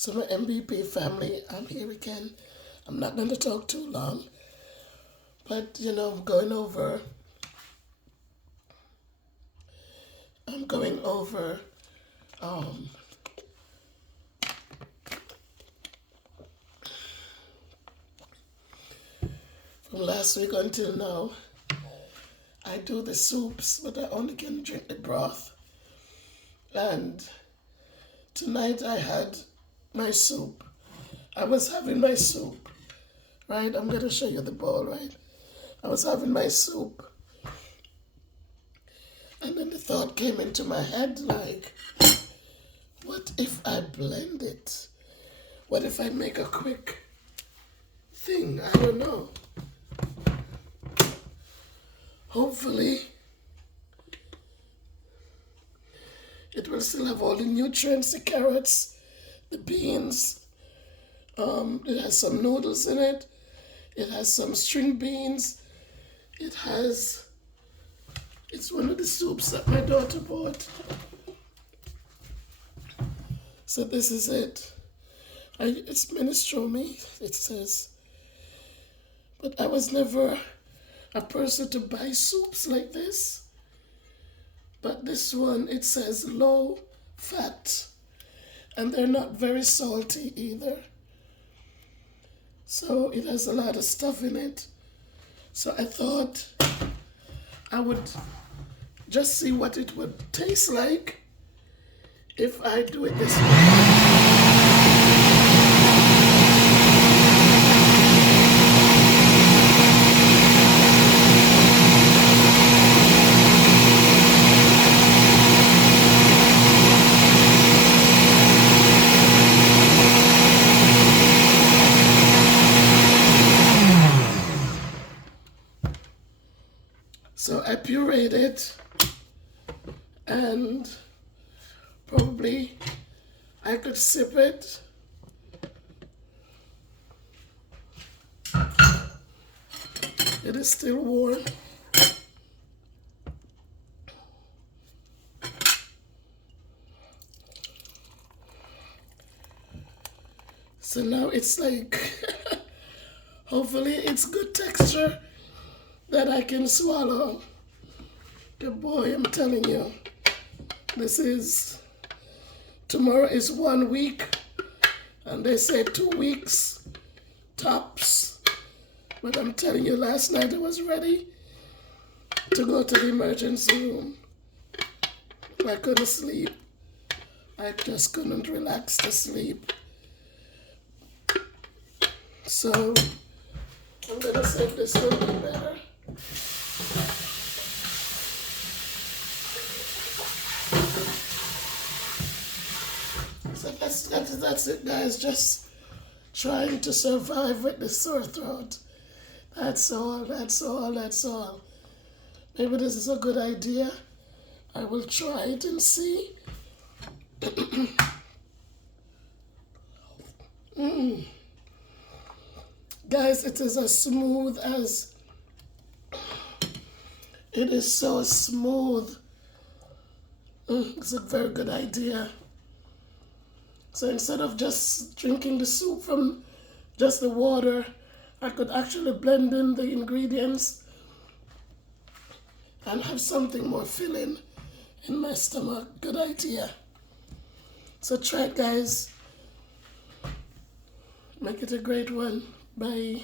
So my MBP family, I'm here again. I'm not going to talk too long, but I'm going over um, from last week until now. I do the soups, but I only can drink the broth. And tonight I had my soup. I was having my soup, right? I'm going to show you the bowl, right? I was having my soup. And then the thought came into my head like, what if I blend it? What if I make a quick thing? I don't know. Hopefully, it will still have all the nutrients, the carrots, the beans. It has some noodles in it. It has some string beans. It's one of the soups that my daughter bought. So this is it. It's minestrone, it says. But I was never a person to buy soups like this. But this one, it says low fat. And they're not very salty either. So it has a lot of stuff in it. So I thought I would just see what it would taste like if I do it this way. So I pureed it, and probably I could sip it. It is still warm. So now it's like, hopefully it's good texture that I can swallow. Good boy, I'm telling you, tomorrow is 1 week, and they say 2 weeks tops. But I'm telling you, last night I was ready to go to the emergency room. I couldn't sleep. I just couldn't relax to sleep. So I'm gonna save this a little bit better. So that's it, guys. Just trying to survive with the sore throat. That's all. Maybe this is a good idea. I will try it and see. Guys, it is as smooth as... It is so smooth. It's a very good idea. So instead of just drinking the soup from just the water, I could actually blend in the ingredients and have something more filling in my stomach. Good idea. So try it, guys. Make it a great one. Bye.